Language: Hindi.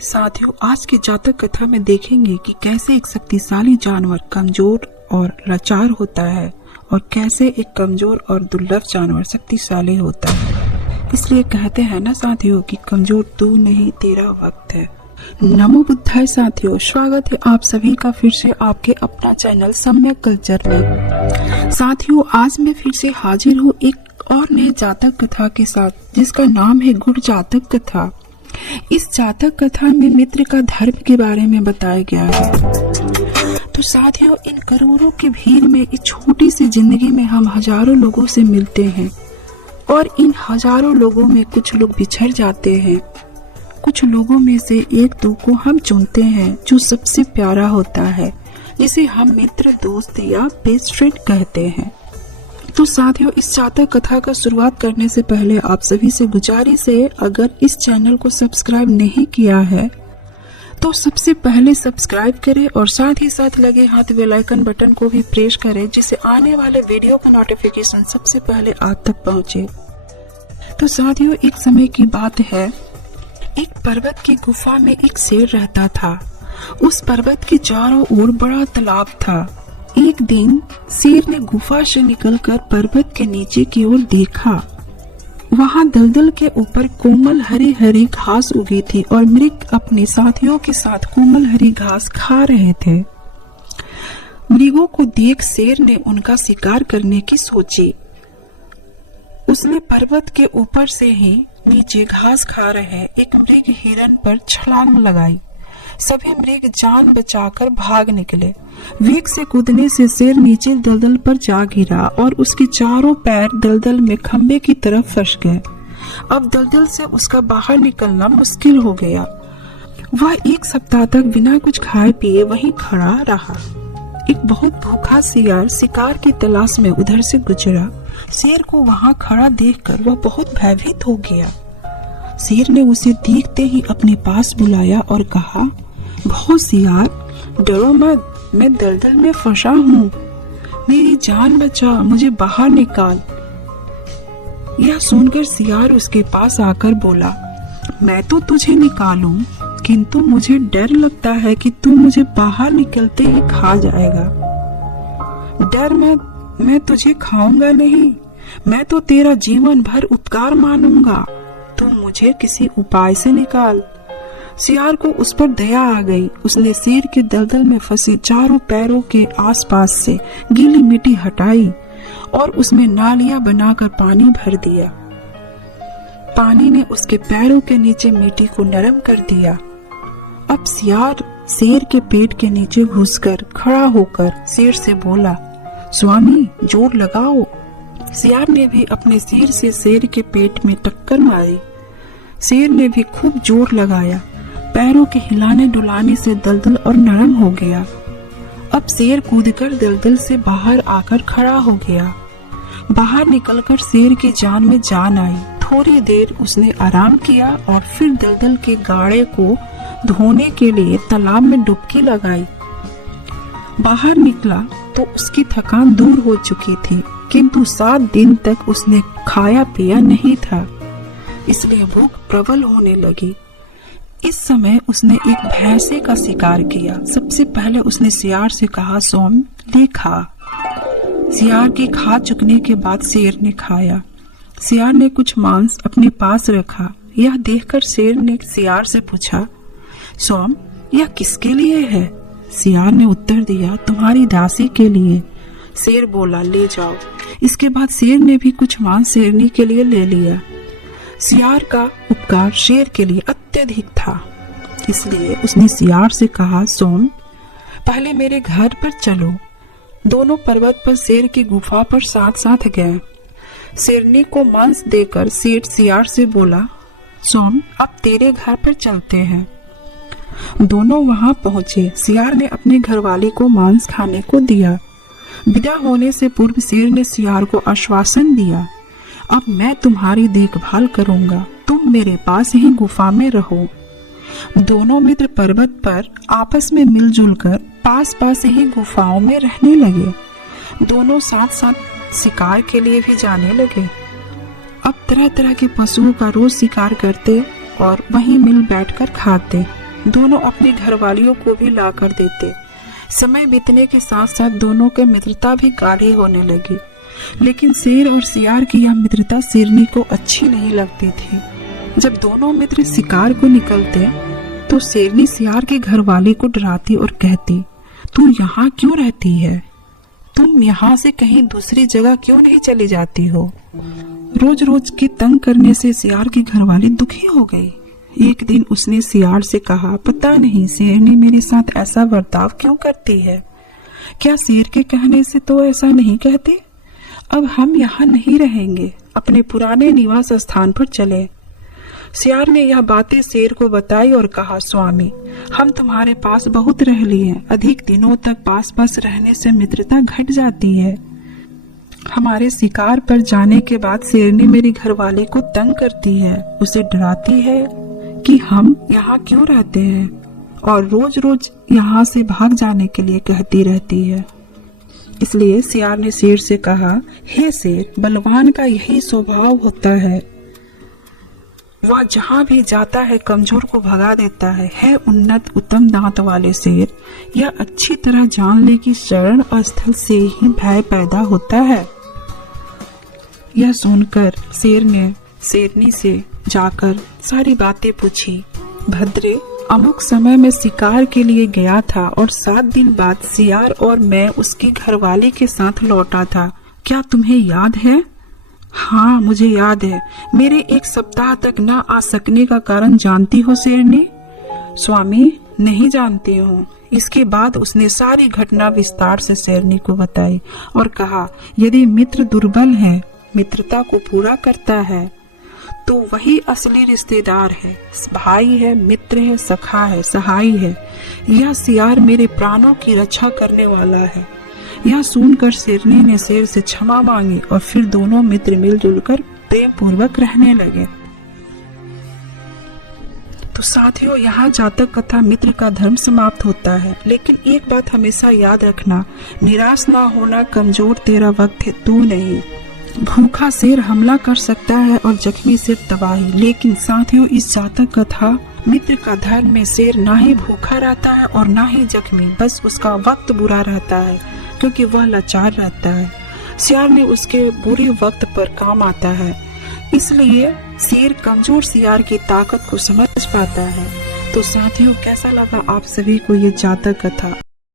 साथियों, आज की जातक कथा में देखेंगे कि कैसे एक शक्तिशाली जानवर कमजोर और लाचार होता है और कैसे एक कमजोर और दुर्लभ जानवर शक्तिशाली होता है। इसलिए कहते हैं ना साथियों कि कमजोर तू नहीं, तेरा वक्त है। नमो बुद्धाय साथियों, स्वागत है आप सभी का फिर से आपके अपना चैनल सम्यक कल्चर में। साथियों, आज मैं फिर से हाजिर हूँ एक और नई जातक कथा के साथ, जिसका नाम है गुड़ जातक कथा। इस जातक कथा में मित्र का धर्म के बारे में बताया गया है। तो साथियों, इन करोड़ों की भीड़ में इस छोटी सी जिंदगी में हम हजारों लोगों से मिलते हैं और इन हजारों लोगों में कुछ लोग बिछड़ जाते हैं। कुछ लोगों में से एक दो को हम चुनते हैं जो सबसे प्यारा होता है, जिसे हम मित्र, दोस्त या बेस्ट फ्रेंड कहते हैं। तो साथियों, इस जातक कथा का शुरुआत करने से पहले आप सभी से गुजारिश है, अगर इस चैनल को सब्सक्राइब नहीं किया है तो सबसे पहले सब्सक्राइब करें और साथ ही साथ लगे हाथ बेल आइकन बटन को भी प्रेस करें, जिससे आने वाले वीडियो का नोटिफिकेशन सबसे पहले आप तक पहुंचे। तो साथियों, एक समय की बात है, एक पर्वत की गुफा में एक शेर रहता था। उस पर्वत के चारों ओर बड़ा तालाब था। एक दिन शेर ने गुफा से निकलकर पर्वत के नीचे की ओर देखा। वहां दलदल के ऊपर कोमल हरी हरी घास उगी थी और मृग अपने साथियों के साथ कोमल हरी घास खा रहे थे। मृगों को देख शेर ने उनका शिकार करने की सोची। उसने पर्वत के ऊपर से ही नीचे घास खा रहे एक मृग हिरन पर छलांग लगाई। सभी मृग जान बचाकर भाग निकले। वेग से कूदने से शेर नीचे दलदल पर जा गिरा और उसके चारों पैर दलदल में खंबे की तरफ फंस गए। अब दलदल से उसका बाहर निकलना मुश्किल हो गया। वह एक सप्ताह तक बिना कुछ खाए पिए वहीं खड़ा रहा। एक बहुत भूखा सियार शिकार की तलाश में उधर से गुजरा। शेर को वहां खड़ा देखकर वह बहुत भयभीत हो गया। शेर ने उसे देखते ही अपने पास बुलाया और कहा, बहुत सियार, डरो मत, मैं दलदल में फंसा हूँ, मेरी जान बचा, मुझे बाहर निकाल। यह सुनकर सियार उसके पास आकर बोला, मैं तो तुझे निकालूं, किंतु मुझे डर लगता है कि तू मुझे बाहर निकलते ही खा जाएगा। डर मत, मैं तुझे खाऊंगा नहीं, मैं तो तेरा जीवन भर उपकार मानूंगा, तू मुझे किसी उपाय से निकाल। सियार को उस पर दया आ गई। उसने शेर के दलदल में फंसे चारों पैरों के आसपास से गीली मिट्टी हटाई और उसमें नालियां बनाकर पानी भर दिया। पानी ने उसके पैरों के नीचे मिट्टी को नरम कर दिया। अब सियार शेर के पेट के नीचे घुसकर खड़ा होकर शेर से बोला, स्वामी, जोर लगाओ। सियार ने भी अपने सिर से शेर के पेट में टक्कर मारी। शेर ने भी खूब जोर लगाया। पैरों के हिलाने डुलाने से दलदल और नरम हो गया। अब शेर कूदकर दलदल से बाहर आकर खड़ा हो गया। बाहर निकलकर शेर की जान में जान आई। थोड़ी देर उसने आराम किया और फिर दलदल के गाड़े को धोने के लिए तालाब में डुबकी लगाई। बाहर निकला तो उसकी थकान दूर हो चुकी थी, किंतु 7 दिन तक उसने खाया पिया नहीं था, इसलिए भूख प्रबल होने लगी। इस समय उसने एक भैंसे का शिकार किया। सबसे पहले उसने सियार से कहा, सोम, ले खा। सियार के खा चुकने के बाद शेर ने खाया। सियार ने कुछ मांस अपने पास रखा। यह देखकर शेर ने सियार से पूछा, सोम, यह किसके लिए है? सियार ने उत्तर दिया, तुम्हारी दासी के लिए। शेर बोला, ले जाओ। इसके बाद शेर ने भी कुछ मांस शेरनी के लिए ले लिया। सियार का उपकार शेर के लिए अत्यधिक था, इसलिए उसने सियार से कहा, सोम, पहले मेरे घर पर चलो। दोनों पर्वत पर शेर की गुफा पर साथ साथ गए। शेरनी को मांस देकर शेर सियार से बोला, सोम, अब तेरे घर पर चलते हैं। दोनों वहां पहुंचे। सियार ने अपने घरवाली को मांस खाने को दिया। विदा होने से पूर्व शेर ने सियार को आश्वासन दिया, अब मैं तुम्हारी देखभाल करूंगा, तुम मेरे पास ही गुफा में रहो। दोनों मित्र पर्वत पर आपस में मिलजुल कर पास पास ही गुफाओं में रहने लगे। दोनों साथ साथ शिकार के लिए भी जाने लगे। अब तरह तरह के पशुओं का रोज शिकार करते और वहीं मिल बैठकर खाते। दोनों अपनी घरवालियों को भी ला कर देते। समय बीतने के साथ साथ दोनों की मित्रता भी गाढ़ी होने लगी, लेकिन शेर और सियार की यह मित्रता शेरनी को अच्छी नहीं लगती थी। जब दोनों मित्र शिकार को निकलते तो शेरनी सियार के घरवाली को डराती और कहती, तू यहाँ क्यों रहती है? तुम यहाँ से कहीं दूसरी जगह क्यों नहीं चली जाती हो? रोज रोज के तंग करने से सियार की घरवाली दुखी हो गई। एक दिन उसने सियार से कहा, पता नहीं शेरनी मेरे साथ ऐसा बर्ताव क्यों करती है। क्या शेर के कहने से तो ऐसा नहीं कहते? अब हम यहाँ नहीं रहेंगे, अपने पुराने निवास स्थान पर चले। सियार ने यह बातें शेर को बताई और कहा, स्वामी, हम तुम्हारे पास बहुत रह लिए। अधिक दिनों तक पास पास रहने से मित्रता घट जाती है। हमारे शिकार पर जाने के बाद शेरनी मेरी घरवाले को तंग करती है, उसे डराती है कि हम यहाँ क्यों रहते हैं और रोज रोज यहाँ से भाग जाने के लिए कहती रहती है। इसलिए सियार ने शेर से कहा, हे शेर, बलवान का यही स्वभाव होता है, वह जहाँ भी जाता है कमजोर को भगा देता है उन्नत उत्तम दांत वाले शेर, यह अच्छी तरह जान ले कि शरण स्थल से ही भय पैदा होता है। यह सुनकर शेर ने शेरनी से जाकर सारी बातें पूछी। भद्रे, अमुक समय में शिकार के लिए गया था और 7 दिन बाद सियार और मैं उसकी घरवाली के साथ लौटा था। क्या तुम्हें याद है? हाँ, मुझे याद है। मेरे 1 सप्ताह तक न आ सकने का कारण जानती हो शेरनी? स्वामी, नहीं जानती हूँ। इसके बाद उसने सारी घटना विस्तार से शेरनी को बताई और कहा, यदि मित्र दुर्बल है, मित्रता को पूरा करता है, तो वही असली रिश्तेदार है, भाई है, मित्र है, सखा है, सहाय है। यह सियार मेरे प्राणों की रक्षा करने वाला है। यह सुनकर शेरनी ने शेर से क्षमा मांगी और फिर दोनों मित्र मिलजुल कर प्रेम पूर्वक रहने लगे। तो साथियों, यहाँ जातक कथा मित्र का धर्म समाप्त होता है। लेकिन एक बात हमेशा याद रखना, निराश ना होना, कमजोर तेरा वक्त है, तू नहीं। भूखा शेर हमला कर सकता है और जख्मी शेर तबाही, लेकिन साथियों इस जातक कथा मित्र का धर्म में शेर ना ही भूखा रहता है और ना ही जख्मी, बस उसका वक्त बुरा रहता है क्योंकि वह लाचार रहता है। सियार ने उसके बुरे वक्त पर काम आता है, इसलिए शेर कमजोर सियार की ताकत को समझ पाता है। तो साथियों, कैसा लगा आप सभी को ये जातक कथा?